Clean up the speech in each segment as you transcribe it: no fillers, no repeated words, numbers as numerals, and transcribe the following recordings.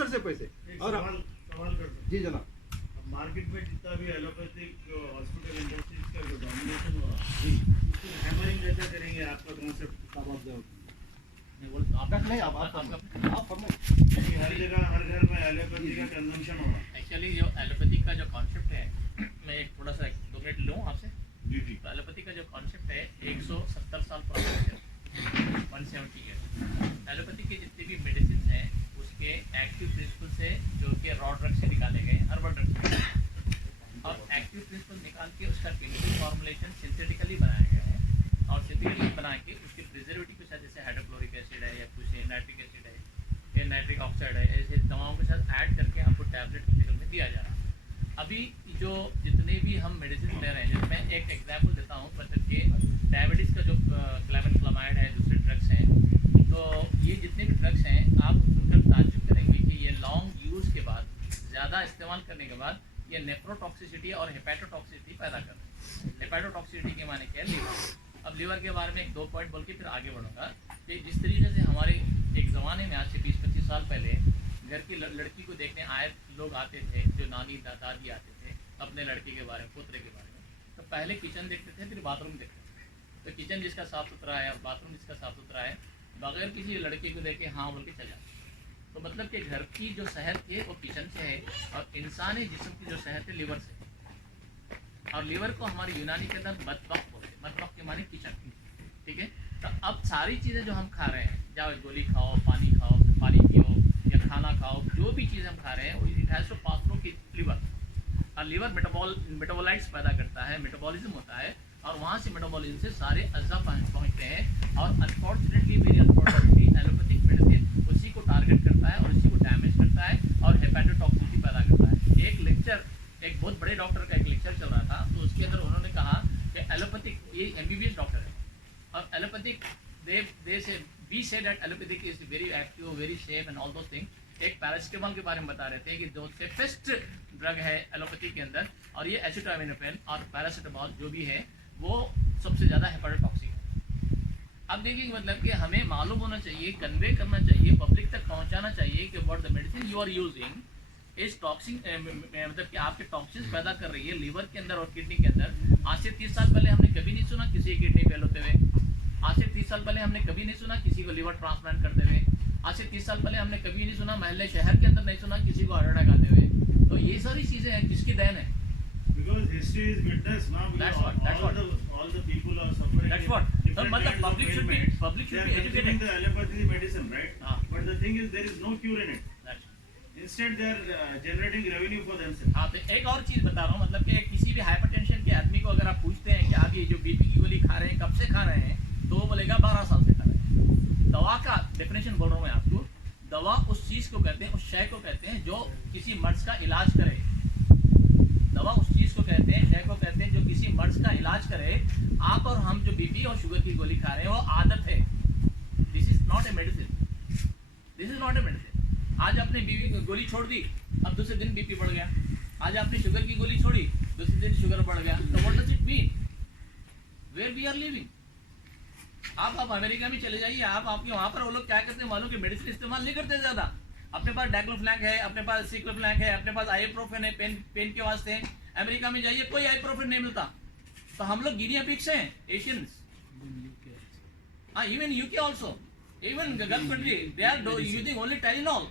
Sir से पैसे। और सवाल कर जी जनाब, मार्केट में जितना भी एलोपैथिक हॉस्पिटल इंडस्ट्रीज का जो डोमिनेशन हो रहा जी है हैमरिंग कैसे करेंगे? आपका कॉन्सेप्ट आप नहीं, आप फरमाइए। हर जगह हर घर में एलोपैथी का कंजम्पशन हो रहा है। एक्चुअली जो एलोपैथी का जो कॉन्सेप्ट है, मैं एक थोड़ा सा 2 मिनट लूँ आपसे। जी जी। तो एलोपैथी का जो कॉन्सेप्ट है 170 साल पुराना है, 170 ईयर। एलोपैथी के जितने भी मेडिसिन हैं उसके एक्टिव प्रिंसिपल से जो कि रॉ ड्रग से निकाले गए, हर्बल ड्रग से, और एक्टिव प्रिंसिपल निकाल के उसका केमिकल फॉर्मुलेशन सिंथेटिकली बनाया गया है, और सिंथेटिकली बना के उसके प्रिजर्वेटिव के साथ जैसे हाइड्रोक्लोरिक एसिड है या कुछ नाइट्रिक एसिड है या नाइट्रिक ऑक्साइड है, ऐसे दवाओं के साथ ऐड करके आपको टैबलेट की शक्ल में दिया जा रहा है। अभी जो जितने भी हम मेडिसिन ले रहे हैं, जैसे मैं एक एग्जांपल देता हूँ, मतलब कि डायबिटीज़ का जो क्लेवेनक्लामाइड है, दूसरे ड्रग्स हैं, तो ये जितने भी ड्रग्स हैं आप सुनकर ताज्जुब करेंगे कि ये लॉन्ग यूज़ के बाद, ज़्यादा इस्तेमाल करने के बाद ये नेफ्रोटॉक्सिसिटी और हेपेटोटॉक्सिसिटी पैदा कर रहे हैं। हेपेटोटॉक्सिसिटी के माने क्या है? लीवर। अब लीवर के बारे में 1-2 पॉइंट बोल के फिर आगे बढ़ूंगा कि जिस तरीके से हमारे एक ज़माने में आज से 20-25 साल पहले घर की लड़की को देखने आए लोग आते थे, जो नानी दादी आते थे अपने लड़के के बारे में, पुत्र के बारे में, तो पहले किचन देखते थे, फिर बाथरूम देखते थे। तो किचन जिसका साफ़ सुथरा है और बाथरूम जिसका साफ़ सुथरा है, बगैर किसी लड़के को देखे हाँ बोल के चल जाते। तो मतलब कि घर की जो सेहत है वो किचन से है, और इंसानी जिस्म की जो सेहत है लीवर से। और लीवर को हमारे यूनानी के अंदर मतबख बोलते हैं, मतबख के माने किचन, ठीक है। तो अब सारी चीज़ें जो हम खा रहे हैं, चाहे गोली खाओ, पानी पियो या खाना खाओ, जो भी चीज़ हम खा रहे हैं वो it has to pass through की लीवर। और लीवर मेटाबोलाइट्स पैदा करता है, मेटाबॉलिज्म होता है, और वहाँ से मेटाबॉलिज्म से सारे अज़्ज़ा पहुँचते हैं। और unfortunately very unfortunately allopathic medicine उसी को टारगेट करता है और उसी को डैमेज करता है और हेपेटोटॉक्सिसिटी पैदा करता है। एक लेक्चर, एक बहुत बड़े डॉक्टर का एक लेक्चर चल रहा था, तो उसके अंदर उन्होंने कहा कि एलोपैथिक, ये MBBS डॉक्टर है, और allopathic we say that allopathic is very active, very safe and all those things. एक पैरासिटामोल के बारे में बता रहे थे कि जो सेफेस्ट ड्रग है एलोपैथी के अंदर, और ये एसिटामिनोफेन और पैरासिटामोल जो भी है वो सबसे ज़्यादा हेपेटोटॉक्सिक है। अब देखिए मतलब कि हमें मालूम होना चाहिए, कन्वे करना चाहिए, पब्लिक तक पहुंचाना चाहिए कि what the medicine you are using is toxic, मतलब कि आपके टॉक्सिन्स पैदा कर रही है लीवर के अंदर और किडनी के अंदर। आज से 30 साल पहले हमने कभी नहीं सुना किसी की किडनी फेल होते हुए। आज से 30 साल पहले हमने कभी नहीं सुना किसी को लिवर ट्रांसप्लांट करते हुए। आज से 30 साल पहले हमने कभी नहीं सुना, महल्ले शहर के अंदर नहीं सुना किसी को हार्ट अटैक आते हुए। तो ये सारी चीजें हैं किसकी देन है? Because history is witness now. That's what. All the people are suffering. That's what. So मतलब public should be educated. The allopathy medicine, right? But the thing is, there is no cure in it. That's Instead, they are generating revenue for themselves. हाँ, तो एक और चीज बता रहा हूँ, मतलब कि किसी भी हाइपरटेंशन के आदमी को अगर आप पूछते हैं कि आप ये जो बीपी की गोली खा रहे हैं कब से खा रहे हैं, तो वो बोलेगा 12 साल से खा रहे हैं। दवा का डेफिनेशन बोल रहा हूँ मैं आपको, दवा उस चीज को कहते हैं, उस शय को कहते हैं जो किसी मर्ज का इलाज करे। दवा उस चीज को कहते हैं, शय को कहते हैं जो किसी मर्ज का इलाज करे। आप और हम जो बीपी और शुगर की गोली खा रहे हैं वो आदत है। This is not a medicine, this is not a medicine. आज आपने बीपी की गोली छोड़ दी, अब दूसरे दिन बीपी बढ़ गया। आज आपने शुगर की गोली छोड़ी, दूसरे दिन शुगर बढ़ गया। तो what does it mean? Where we are living? आप अमेरिका में चले जाइए, आपके वहां पर वो लोग क्या करते हैं मालूम कि मेडिसिन इस्तेमाल नहीं करते ज्यादा। अपने पास डाइक्लोफ्लैक है, अपने पास सिक्लोफ्लैक है, अपने पास आइप्रोफेन है पेन के वास्ते। अमेरिका में जाइए कोई आइप्रोफेन नहीं मिलता। तो हम लोग गिनिया पिग्स हैं, Asians. Even UK also, even gulf country, they are using only Tylenol,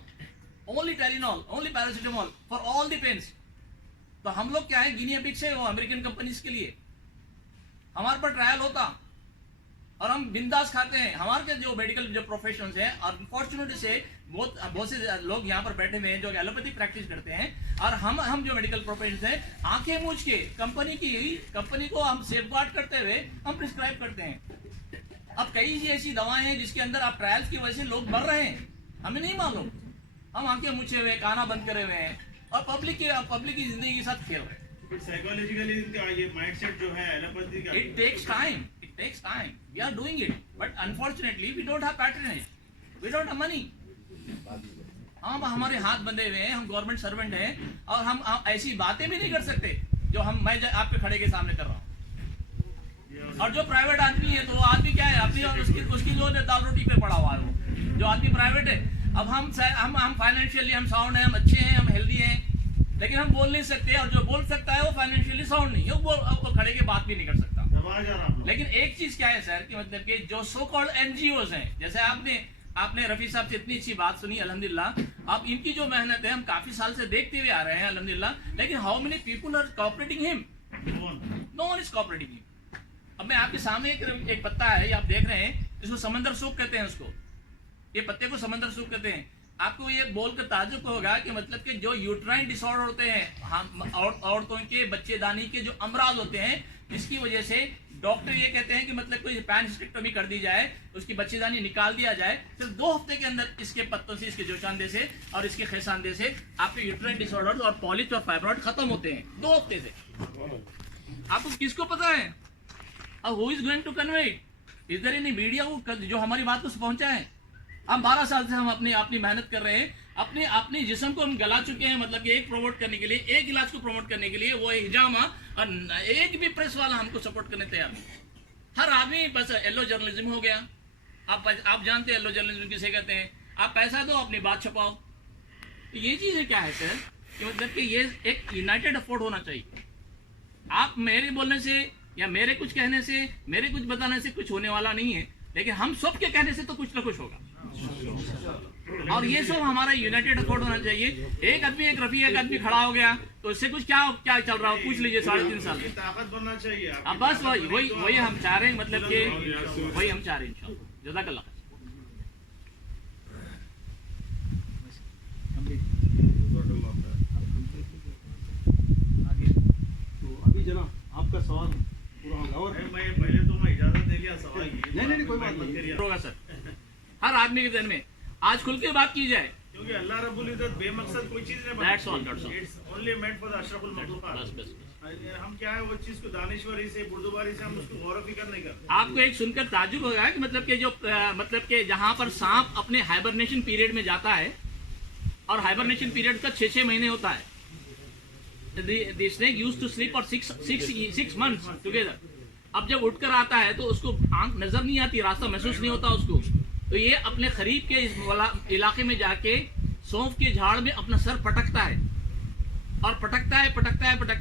only paracetamol for all the pains. तो हम लोग क्या है, गिनिया पिग्स है वो अमेरिकन कंपनीज के लिए। हमारे पर ट्रायल होता और हम बिंदास खाते हैं। हमारे जो मेडिकल जो प्रोफेशनल्स हैं, और अनफॉर्चुनेटली से बहुत से लोग यहाँ पर बैठे हुए हैं जो एलोपैथी प्रैक्टिस करते हैं, और हम जो मेडिकल प्रोफेशनल्स हैं आंखें मूंझ के कंपनी को हम सेफगार्ड करते हुए हम प्रिस्क्राइब करते हैं। अब कई ऐसी दवाएं हैं जिसके अंदर आप ट्रायल्स की वजह से लोग मर रहे हैं, हमें नहीं मालूम। हम आंखें मूछे हुए, काना बंद करे हुए हैं और पब्लिक की जिंदगी के साथ खेल रहे हैं। साइकोलॉजिकली ये माइंडसेट जो है एलोपैथी का, it takes time, we are doing it, but unfortunately we don't have patronage, we don't have money। हम हमारे हाथ बंधे हुए हैं, हम गवर्नमेंट सर्वेंट हैं, और हम ऐसी बातें भी नहीं कर सकते जो मैं आपके खड़े के सामने कर रहा हूँ। और जो प्राइवेट आदमी है, तो वो आदमी क्या है, अपनी उसकी जो दाल रोटी पे पड़ा हुआ है, वो जो आदमी प्राइवेट है, अब हम फाइनेंशियली हम साउंड हैं, हम अच्छे हैं, हम हेल्दी हैं, लेकिन हम बोल नहीं सकते, और जो बोल सकता है वो फाइनेंशियली साउंड नहीं है, वो खड़े के बात भी नहीं कर सकता। दबा जा रहा आप लोग। लेकिन एक चीज क्या है सर कि मतलब कि जो सो कॉल्ड एनजीओज हैं, जैसे आपने रफी साहब से इतनी अच्छी बात सुनी अल्हम्दुलिल्लाह, अब इनकी जो मेहनत है हम काफी साल से देखते हुए आ रहे हैं अल्हम्दुलिल्लाह, लेकिन how many people are cooperating him? No one is cooperating him. अब मैं आपके सामने एक पत्ता है, ये आप देख रहे हैं, इसको समंदर सूख कहते हैं, उसको ये पत्ते को समंदर सूख कहते हैं। आपको ये बोलकर ताज्जुब होगा कि मतलब कि जो यूट्राइन डिसऑर्डर होते हैं, हम औरतों के बच्चेदानी के जो अमराज होते हैं, जिसकी वजह से डॉक्टर ये कहते हैं कि मतलब कोई पैनहिस्टेक्टोमी कर दी जाए, उसकी बच्चेदानी निकाल दिया जाए, सिर्फ 2 हफ्ते के अंदर इसके पत्तों से, इसके जोशानदे से और इसके खेसानदे से आपके यूट्राइन डिसऑर्डर और पॉलिश और फाइब्रॉइड खत्म होते हैं 2 हफ्ते से। आपको किसको पता है? अब who is going to convey it? Is there any media जो हमारी बात को पहुंचा है? हम 12 साल से हम अपनी मेहनत कर रहे हैं, अपने जिस्म को हम गला चुके हैं, मतलब कि एक प्रमोट करने के लिए, एक इलाज को प्रमोट करने के लिए, वो हिजामा, और एक भी प्रेस वाला हमको सपोर्ट करने तैयार नहीं। हर आदमी बस येलो जर्नलिज्म हो गया। आप जानते हैं येलो जर्नलिज्म किसे कहते हैं? आप पैसा दो, अपनी बात छपाओ। तो ये चीजें क्या है सर कि मतलब कि ये एक यूनाइटेड एफर्ट होना चाहिए। आप मेरे बोलने से या मेरे कुछ कहने से, मेरे कुछ बताने से कुछ होने वाला नहीं है, लेकिन हम सब के कहने से तो कुछ ना कुछ होगा, और ये सब हमारा यूनाइटेड एफर्ट होना चाहिए। एक आदमी एक आदमी खड़ा हो गया तो इससे कुछ क्या चल रहा हो, पूछ लीजिए 3.5 साल में। ताकत बनना चाहिए। अब बस वही हम चाह रहे हैं, मतलब कि वही हम चाह रहे हैं इंशाल्लाह। जज़ाकल्लाह। अभी जनाब आपका सवाल पूरा होगा। और मैं पहले तो मैं इजाजत दे लिया सवाल की। नहीं कोई बात नहीं होगा सर। हर आदमी के दिन में आज खुल के बात की जाए, क्योंकि अल्लाह रब्बुल इज्जत बेमकसद कोई चीज नहीं That's all, that's all. It's only meant for the अशरफुल मखलूकात। बस हम क्या है वो चीज को दानिशवरी से, बुर्दुबारी से हम उसको गौर फिक्र नहीं करते। आपको एक सुनकर ताज्जुब होगा कि मतलब कि जो मतलब कि जहां पर सांप अपने हाइबरनेशन पीरियड में जाता है, और हाइबरनेशन पीरियड का 6 महीने होता है। The snake used to sleep for 6 months together. अब जब उठकर आता है तो उसको आंख नजर नहीं आती, रास्ता महसूस नहीं होता उसको, तो ये अपने खरीफ के इस इलाके में जाके सौंफ के झाड़ में अपना सर पटकता है, और पटकता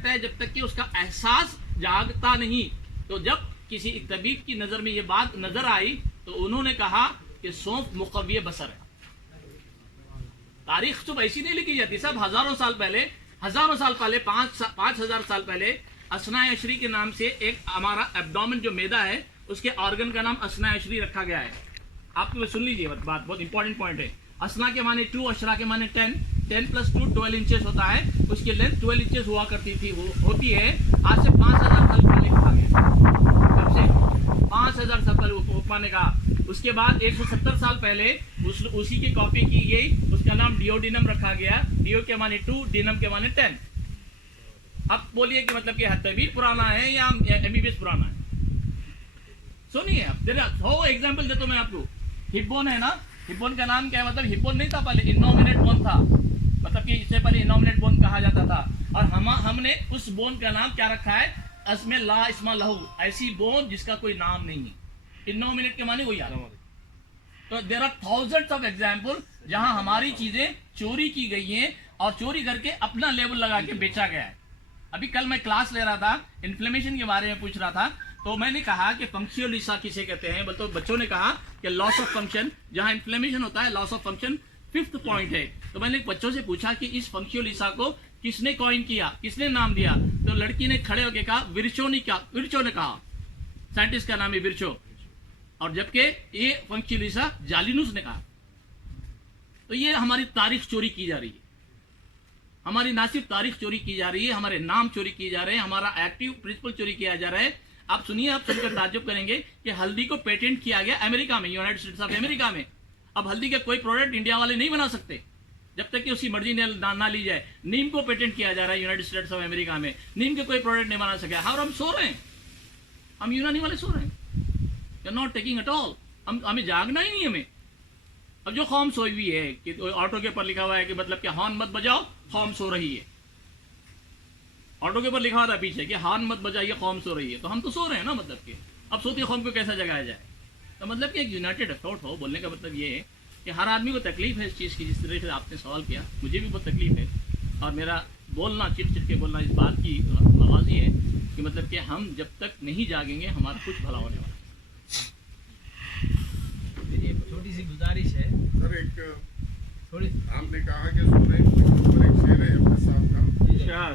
है जब तक कि उसका एहसास जागता नहीं। तो जब किसी तबीब की नजर में ये बात नजर आई तो उन्होंने कहा कि सौंफ मुकव्वी बसर है। तारीख तो ऐसी नहीं लिखी जाती सब, हजारों साल पहले 5,000 साल पहले असनाए अशरी के नाम से एक हमारा एब्डोमेन जो मैदा है उसके ऑर्गन का नाम असनाए अशरी रखा गया है। आप सुन लीजिए बात, बहुत इंपॉर्टेंट पॉइंट है। असना के माने 2, अशरा के माने 10 + 2 12 इंचेस होता है। उसकी लेंथ 12 इंचेस हुआ करती थी, होती है। आज से 5,000 साल पहले कहा गया, कब से 5,000 साल पहले उपमा ने कहा। उसके बाद 170 साल पहले उसी की कॉपी की गई, उसका नाम डियोडिनम रखा गया। डियो के माने 2, डिनम के माने 10। अब बोलिए कि मतलब कि तबीब पुराना है या एमबीबीएस पुराना है? सुनिए अब हो एग्जाम्पल देता हूं मैं आपको। हिब्बोन है ना, हिब्बोन का नाम क्या है? मतलब हिब्बोन नहीं था पहले, इनोमिनेट बोन था, मतलब कि इससे पहले इनोमिनेट बोन कहा जाता था। और हमने उस बोन का नाम क्या रखा है? अस्मे ला इस्मा लहू, ऐसी बोन जिसका कोई नाम नहीं है। इनोमिनेट के माने वही आदम। तो there are thousands of example जहां हमारी चीजें चोरी की गई हैं और चोरी करके अपना लेबल लगा के बेचा गया है। अभी कल मैं क्लास ले रहा था, इन्फ्लेमेशन के बारे में पूछ रहा था, तो मैंने कहा कि फंक्शनल लिसा किसे कहते हैं? तो बच्चों ने कहा कि लॉस ऑफ फंक्शन, जहां इन्फ्लेमेशन होता है loss of function 5th point है। तो मैंने बच्चों से पूछा कि इस फंक्शनल लिसा को किसने कॉइन किया, किसने नाम दिया? तो लड़की ने खड़े होकर कहा विर्चो ने कहा, साइंटिस्ट का नाम है विर्चो, और जबकि ये फंक्शनल लिसा जालिनुस ने कहा। तो ये हमारी तारीख चोरी की जा रही है, हमारी ना सिर्फ तारीख चोरी की जा रही है, हमारे नाम चोरी किए जा रहे हैं, हमारा एक्टिव प्रिंसिपल चोरी किया जा रहा है। आप सुनिए, आप सुनकर ताज्जुब करेंगे कि हल्दी को पेटेंट किया गया अमेरिका में, यूनाइटेड स्टेट्स ऑफ अमेरिका में। अब हल्दी का कोई प्रोडक्ट इंडिया वाले नहीं बना सकते जब तक कि उसकी मर्जी ना ली जाए। नीम को पेटेंट किया जा रहा है यूनाइटेड स्टेट्स ऑफ अमेरिका में, नीम के कोई प्रोडक्ट नहीं बना सका। और हम सो रहे हैं, हम यूनानी वाले सो रहे हैं, नॉट टेकिंग एट ऑल। हमें जागना ही नहीं हमें। अब जो कौम सोई हुई है कि ऑटो के ऊपर लिखा हुआ है कि मतलब कि हॉर्न मत बजाओ, कौम सो रही है। ऑटो के ऊपर लिखा हुआ था पीछे कि हॉर्न मत बजाइए, कौम सो रही है। तो हम तो सो रहे हैं ना, मतलब कि अब सोती कौम को कैसा जगाया जाए? तो मतलब कि एक यूनाइटेड एफर्ट हो। बोलने का मतलब ये है कि हर आदमी को तकलीफ है इस चीज़ की, जिस तरह से आपने सवाल किया, मुझे भी बहुत तकलीफ है। और मेरा बोलना, चिट के बोलना इस बात की आवाज़ ये है कि मतलब कि हम जब तक नहीं जागेंगे हमारा कुछ भला होने वाला है। एक छोटी सी गुजारिश है सर, एक थोड़ी। आपने कहा कि सुप्रीम कोर्ट के ऊपर एक शेर है अपने साहब का, शाह